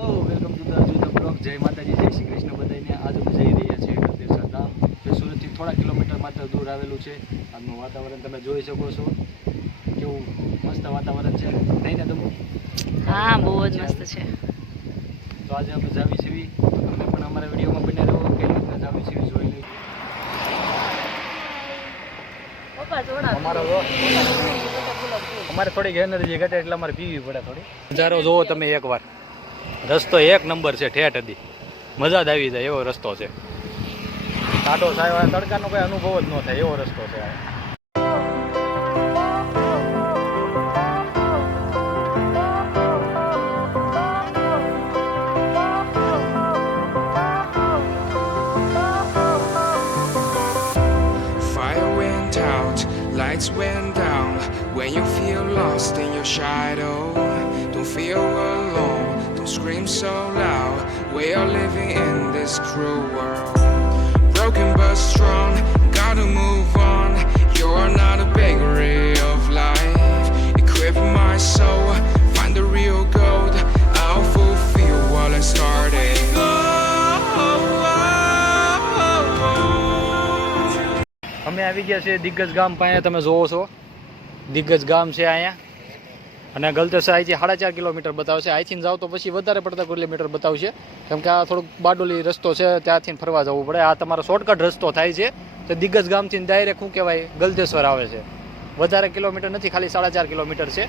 Welcome to the blog. જય માતાજી, જય શ્રી કૃષ્ણ બધાને. આજે અમે જઈ રહ્યા છીએ ગલતેશ્વર ધામ, જે સુરતથી થોડા કિલોમીટર માત્ર દૂર આવેલું છે. આજનું વાતાવરણ તમે જોઈ શકો છો, કેવું મસ્ત વાતાવરણ છે નહીં ને તમે? હા, બહુ જ મસ્ત છે. તો આજે અમે જાવી છીએ, તમે પણ અમારા વિડીયોમાં બને રહો, કઈ રીતના જાવી છીએ જોઈ લઈ. અમારે થોડીક એનર્જી ઘટે એટલે અમારે પીવી પડે થોડી. નજારો જોવો તમે એકવાર, રસ્તો એક નંબર છે, ઠેઠ હતી મજા જ આવી જાય એવો રસ્તો છે. કાંટો સાહેબ તડકાનો કોઈ અનુભવ જ ન થાય એવો રસ્તો છે. Fire went out, lights went down. When you feel lost in your shadow, don't feel alone, don't scream so loud. We are living in this cruel world, broken but strong, gotta move on. You are not a bakery of life. Equip my soul, find the real gold. I'll fulfill what I started. અમે આવી ગયા છે દિગ્ગજ ગામ પાસે. તમે જોવો છો દિગ્ગજ ગામ છે અહીંયા, અને ગલતેશ્વર અહીંથી 4.5 કિલોમીટર બતાવશે. અહીંથી જાવ તો પછી વધારે પડતા કિલોમીટર બતાવશે, કેમ કે આ થોડુંક બારડોલી રસ્તો છે, ત્યાંથી ફરવા જવું પડે. આ તમારો શોર્ટકટ રસ્તો થાય છે, તો દિગ્ગજ ગામથી ડાયરેક્ટ શું કહેવાય ગલતેશ્વર આવે છે. વધારે કિલોમીટર નથી, ખાલી 4.5 કિલોમીટર છે.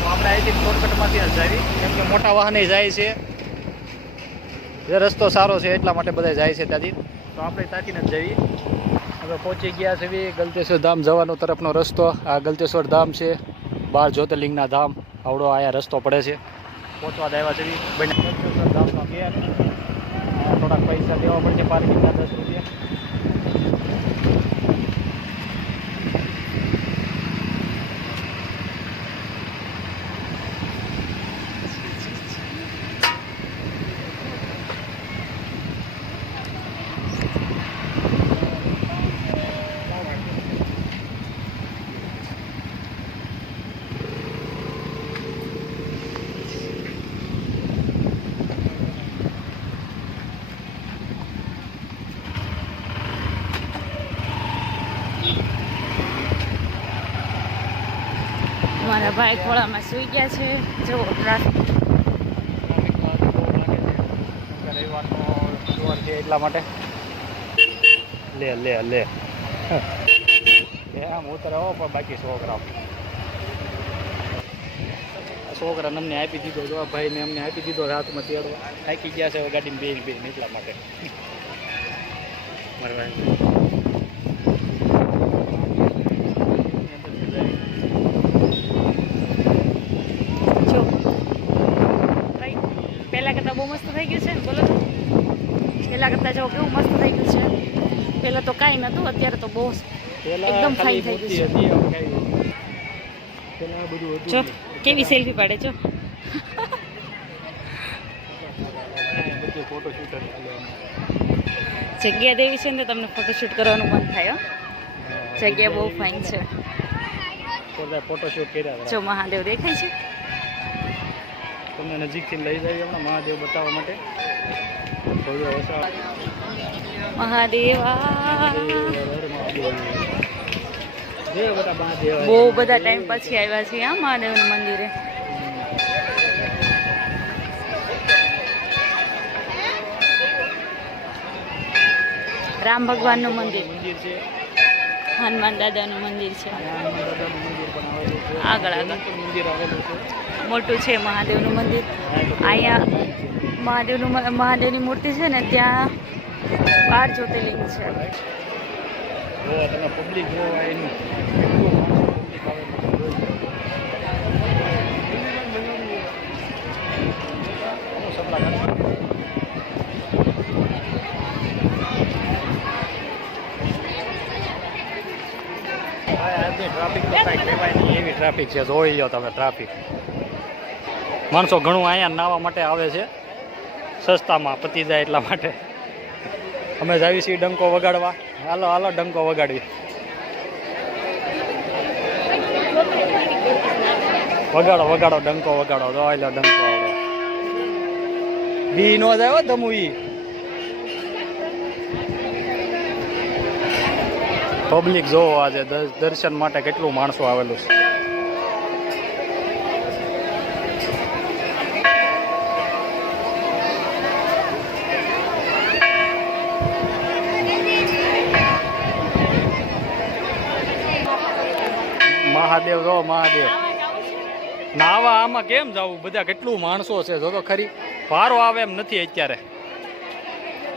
તો આપણે અહીંથી શોર્ટકટમાંથી જ જાવી, કેમ કે મોટા વાહને જાય છે, જે રસ્તો સારો છે એટલા માટે બધા જાય છે ત્યાંથી. તો આપણે ત્યાંથી જ જઈએ. હવે પહોંચી ગયા છે ગલતેશ્વર ધામ જવાનો તરફનો રસ્તો. આ ગલતેશ્વર ધામ છે, 12 જ્યોતિર્લિંગના ધામ. આવડો અહીંયા રસ્તો પડે છે, પહોંચવા આવ્યા છે બને ગલતેશ્વર ધામનો ગેટ. થોડાક પૈસા દેવા પડશે, પાર્કિંગના 10 રૂપિયા. મારા ભાઈ ખોળામાં સૂઈ ગયા છે. જો ટ્રાફિક રવિવારનો સવાર છે એટલા માટે. લે લે લે આમ ઉતરાવો, પણ બાકી છોકરા અમને આપી દીધો. જો ભાઈને અમને આપી દીધો રાતમાં તેડવા. થાકી ગયા છે હવે ગાડીમાં બેન એટલા માટે. મારા ભાઈ જો કઈ પહેલાં કરતાં બહુ મસ્ત થઈ ગયું છે ને. બોલો, પહેલાં કરતાં જો કેવું મસ્ત થઈ ગયું છે. પહેલાં તો કાંઈ નહોતું, અત્યારે તો બહુ એકદમ ફાઇન થઈ ગયું છે. જો કેવી સેલ્ફી પાડે છો. જગ્યા દેવી છે ને, તમને ફોટોશૂટ કરવાનું મન થાય. જગ્યા બહુ ફાઇન છે. ફોટોશૂટ કર્યા. જો મહાદેવ દેખાય છે. તમને નજીકથી લઈ જાય હમણાં મહાદેવ બતાવવા માટે. મહાદેવા બહુ બધા ટાઈમ પછી આવ્યા છીએ આ મહાદેવના મંદિરે. રામ ભગવાનનું મંદિર છે, હનુમાન દાદાનું મંદિર છે. આગળ આગળ મંદિર આવેલું છે, મોટું છે મહાદેવનું મંદિર. અહીંયા મહાદેવની મૂર્તિ છે ને, ત્યાં 12 જ્યોતિર્લિંગ છે. તમે પબ્લિક જોવા એનું ટ્રાફિક તો કાંઈ કહેવાય નહીં એવી ટ્રાફિક છે. જોઈ લો તમે ટ્રાફિક. માણસો ઘણું અહીંયા નાહવા માટે આવે છે, સસ્તામાં પતી જાય એટલા માટે. અમે જ આવી છીએ ડંકો વગાડવા. હાલો હાલો ડંકો વગાડવી. વગાડો વગાડો ડંકો વગાડો. જો આલો ડંકો આવડો. દી નો જ આવ્યો દમુ ઈ પબ્લિક જોવો આજે દર્શન માટે કેટલું માણસો આવેલું છે. મહાદેવ જો મહાદેવ નાવા આમાં કેમ જવું બધા કેટલું માણસો છે જો તો ખરી વારો આવે એમ નથી અત્યારે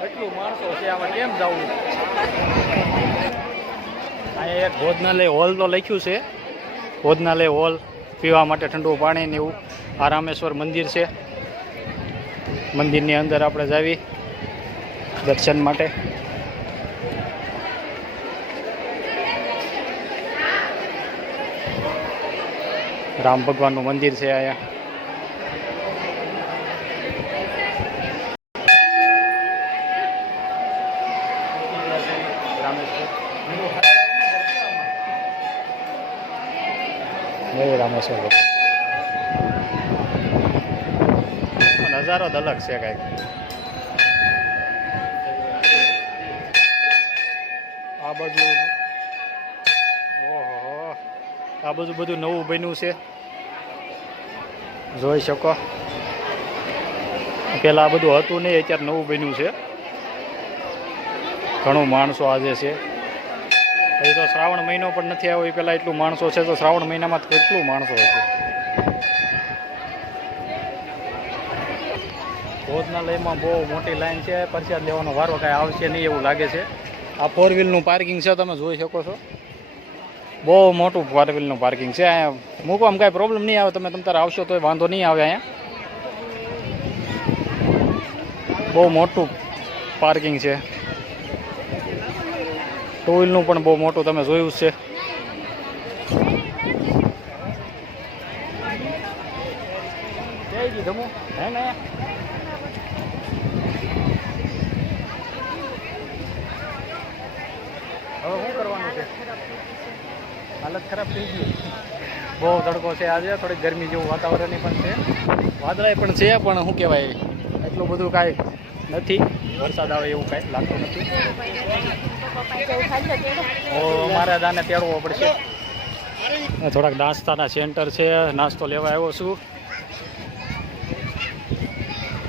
એટલું માણસો છે આમાં કેમ જવું. અહીંયા એક ભોજનાલય હોલ તો લખ્યું છે ભોજનાલય હોલ પીવા માટે ઠંડુ પાણી ને એવું. આ રામેશ્વર મંદિર છે મંદિરની અંદર આપણે જાવી દર્શન માટે. રામ ભગવાનનું મંદિર છે અહીંયા. રામેશ્વર નજારો જ અલગ છે કઈક. આ બાજુ ઓહો આ બાજુ બધું નવું બન્યું છે જોઈ શકો. પેલા આ બધું હતું નહીં અત્યારે નવું બન્યું છે. ઘણું માણસો આજે છે. હજી તો શ્રાવણ મહિનો પણ નથી આવ્યો એ પહેલાં એટલું માણસો છે તો શ્રાવણ મહિનામાં કેટલું માણસો હોય છે. ભોજનાલયમાં બહુ મોટી લાઈન છે પ્રસાદ લેવાનો વારો કાંઈ આવશે નહીં એવું લાગે છે. આ 4 વ્હીલનું પાર્કિંગ છે તમે જોઈ શકો છો. બહુ મોટું 4 વ્હીલનું પાર્કિંગ છે. અહીંયા મૂકવામાં કાંઈ પ્રોબ્લેમ નહીં આવે. તમે તારે આવશો તોય વાંધો નહીં આવે. અહીંયા બહુ મોટું પાર્કિંગ છે. 2 વ્હીલનું પણ બહુ મોટું તમે જોયું જ છે. જમો હે ને હવે શું કરવાનું છે. હાલત ખરાબ થઈ ગઈ. બહુ તડકો છે આજે. થોડીક ગરમી જેવું વાતાવરણ પણ છે. વાદળાય પણ છે પણ શું કહેવાય એટલું બધું કાંઈ નથી. વરસાદ આવે એવું કાંઈ લાગતું નથી. અમારે દાને તેડવો પડશે. થોડાક નાસ્તાના સેન્ટર છે. નાસ્તો લેવા આવ્યો છું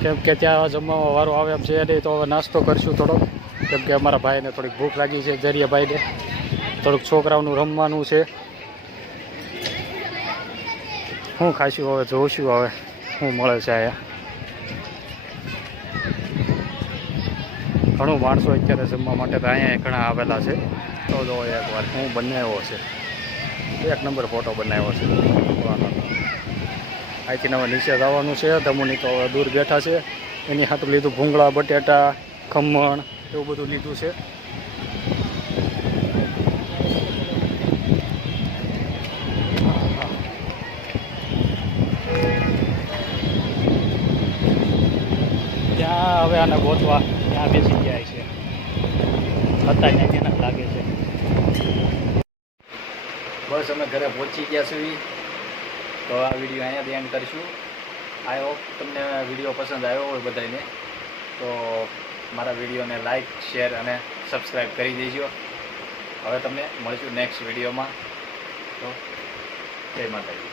કેમ કે ત્યાં જમવાનો વારો આવે એમ છે નહીં તો હવે નાસ્તો કરશું થોડોક. કેમ કે અમારા ભાઈને થોડીક ભૂખ લાગી છે. જરિયાભાઈને થોડુંક છોકરાઓનું રમવાનું છે. શું ખાઈશું હવે જોઈશું હવે શું મળે છે અહીંયા. ઘણું માણસો અત્યારે જમવા માટે તો અહીંયા ઘણા આવેલા છે. તો જો એકવાર હું બનાવ્યો છે. 1 નંબર ફોટો બનાવ્યો છે. અહીંથી હવે નીચે જવાનું છે. ધમુની તો હવે દૂર બેઠા છે. એની હાથું લીધું ભૂંગળા બટેટા ખમણ એવું બધું લીધું છે. ત્યાં હવે આને ગોતવા ત્યાં બેસી જાય છે. હતા ત્યાં લાગે છે. બસ અમે ઘરે પહોંચી ગયા છીએ. તો આ વિડીયો અહીંયા એન્ડ કરીશું. આઈ હોપ તમને વિડીયો પસંદ આવ્યો હોય બધાને. તો મારા વિડીયોને લાઈક શેર અને સબસ્ક્રાઈબ કરી દેજો. હવે તમને મળીશું નેક્સ્ટ વિડીયોમાં. તો જય માતાજી.